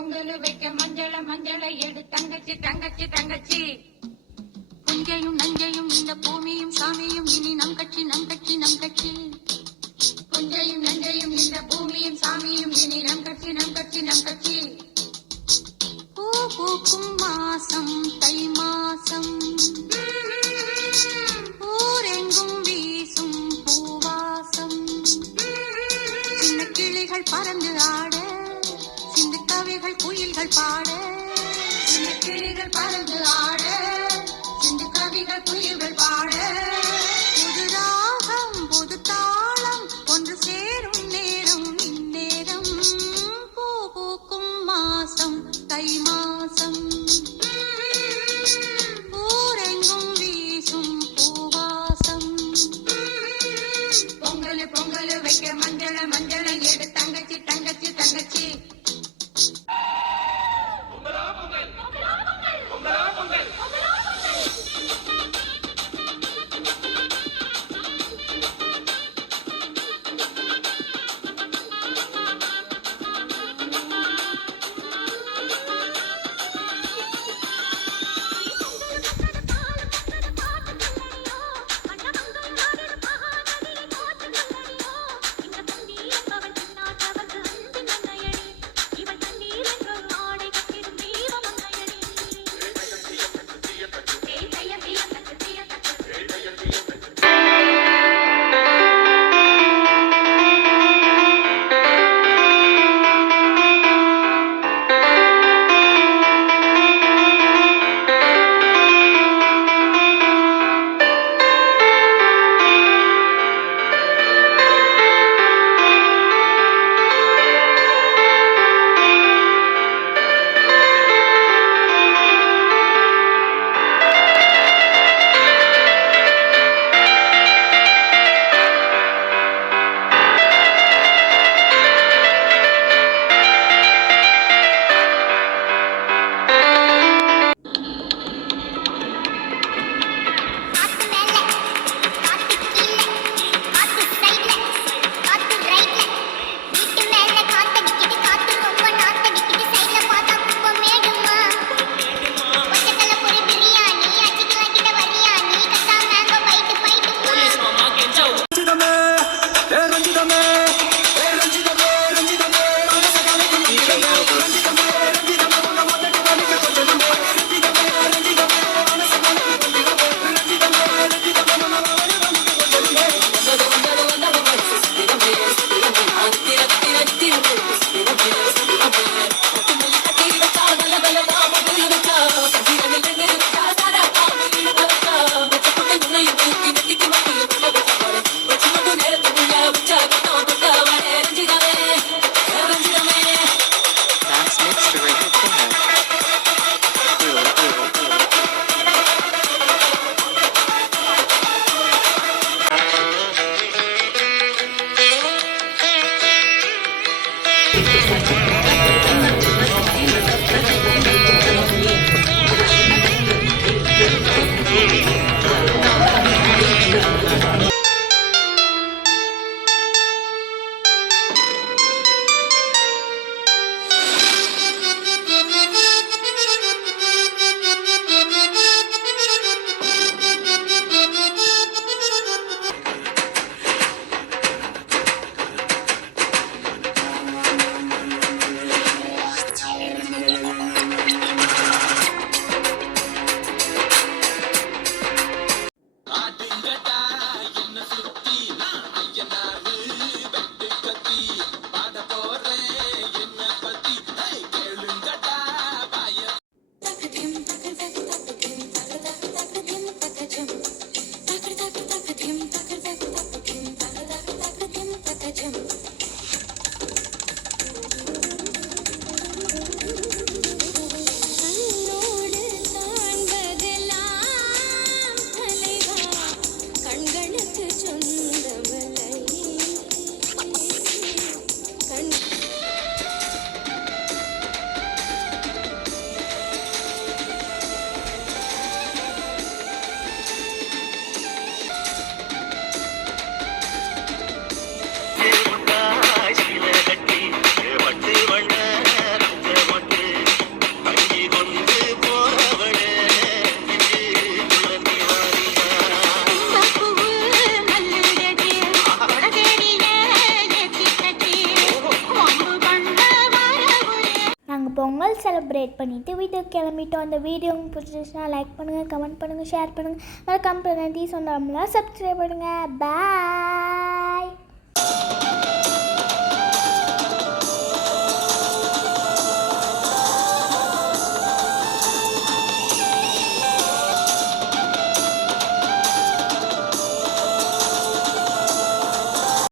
பொங்கல் வைக்க மஞ்சள எடு தங்கச்சி தங்கச்சி தங்கச்சி. புஞ்சையும் நஞ்சையும் இந்த பூமியும் சாமியும் இனி நம் கட்சி நம் கட்சி நம் கட்சி. புஞ்சையும் நஞ்சையும் இந்த பூமியும் சாமியும் இனி நம் கட்சி நம் கட்சி நம் கட்சி. பூ பூக்கும் மாசம் தை மாசம், ஊரெங்கும் வீசும் பூவாசம். சின்ன கிளிகள் பறந்து ஆட, சிந்து கவிகள் குயில்கள் பாட. சின்ன கிளிகள் பறந்து ஆட, சிந்து கவிகள் குயில்கள் பாட. புது ராகம் புது தாளம் ஒன்று சேரும் நேரம் இந்நேரம். பூ பூக்கும் மாசம் தை மாசம், ஊரெங்கும் வீசும் பூவாசம். பொங்கல் பொங்கல் வைக்க மஞ்சள எடு தங்கச்சி தங்கச்சி தங்கச்சி. செலிப்ரேட் பண்ணிவிட்டு வீட்டுக்கு கிளம்பிட்டோம். அந்த வீடியோ உங்களுக்கு பிடிச்சிருச்சுன்னா லைக் பண்ணுங்கள், கமெண்ட் பண்ணுங்கள், ஷேர் பண்ணுங்கள். மறக்காம நன்றி சொன்னோம்னா சப்ஸ்கிரைப் பண்ணுங்கள். பாய்.